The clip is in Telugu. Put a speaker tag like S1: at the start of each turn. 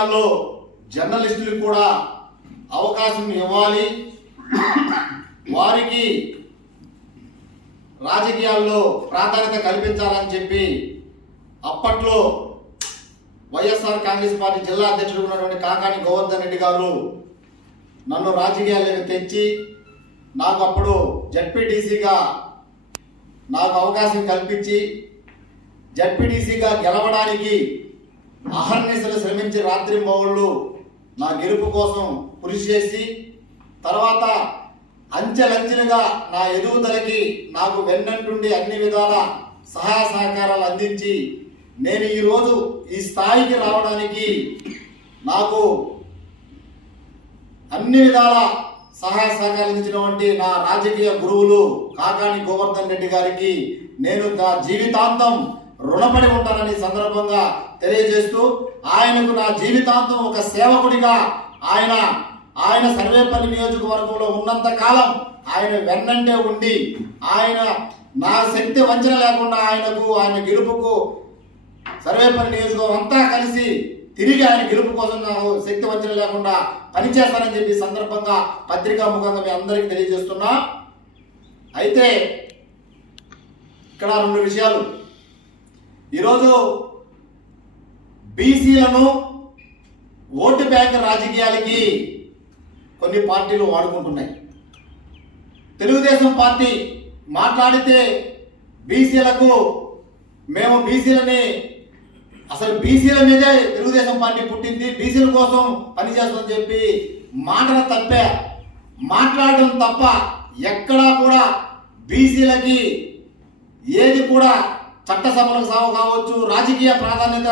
S1: రాజకీయాల్లో జర్నలిస్టులకు కూడా అవకాశం ఇవ్వాలి. వారికి రాజకీయాల్లో ప్రాధాన్యత కల్పించాలని చెప్పి అప్పట్లో వైఎస్ఆర్ కాంగ్రెస్ పార్టీ జిల్లా అధ్యక్షుడు ఉన్నటువంటి కాకాని గోవర్ధన్ రెడ్డి గారు నన్ను రాజకీయాలకు తెచ్చి నాకు అప్పుడు జడ్పీటీసీగా నాకు అవకాశం కల్పించి జడ్పీటీసీగా గెలవడానికి అహర్నిశలు శ్రమించి రాత్రి మౌళ్ళు నా గెలుపు కోసం కృషి చేసి తర్వాత అంచెలంచెలుగా నా ఎదుగుదలకి నాకు వెన్నంటుండి అన్ని విధాల సహాయ సహకారాలు అందించి నేను ఈరోజు ఈ స్థాయికి రావడానికి నాకు అన్ని విధాల సహాయ సహకారాలు అందించినటువంటి నా రాజకీయ గురువులు కాకాణి గోవర్ధన్ రెడ్డి గారికి నేను నా జీవితాంతం రుణపడి ఉంటానని సందర్భంగా తెలియజేస్తూ ఆయనకు నా జీవితాంతం ఒక సేవకుడిగా ఆయన ఆయన సర్వేపల్లి నియోజకవర్గంలో ఉన్నంత కాలం ఆయన వెన్నంటే ఉండి ఆయన నా శక్తి వంచన లేకుండా ఆయనకు ఆయన గెలుపుకు సర్వేపల్లి నియోజకవర్గం అంతా కలిసి తిరిగి ఆయన గెలుపు కోసం నాకు శక్తి వంచన లేకుండా పనిచేస్తానని చెప్పి సందర్భంగా పత్రికా ముఖంగా మీ అందరికీ తెలియజేస్తున్నా. అయితే ఇక్కడ రెండు విషయాలు. ఈరోజు బీసీలను ఓటు బ్యాంక్ రాజకీయాలకి కొన్ని పార్టీలు వాడుకుంటున్నాయి. తెలుగుదేశం పార్టీ మాట్లాడితే బీసీలకు మేము బీసీలని అసలు బీసీల మీదే తెలుగుదేశం పార్టీ పుట్టింది బీసీల కోసం పనిచేస్తుందని చెప్పి మాటల తప్పే మాట్లాడడం తప్ప ఎక్కడా కూడా బీసీలకి ఏది కూడా చట్టసభలకు సాగు కావచ్చు రాజకీయ ప్రాధాన్యత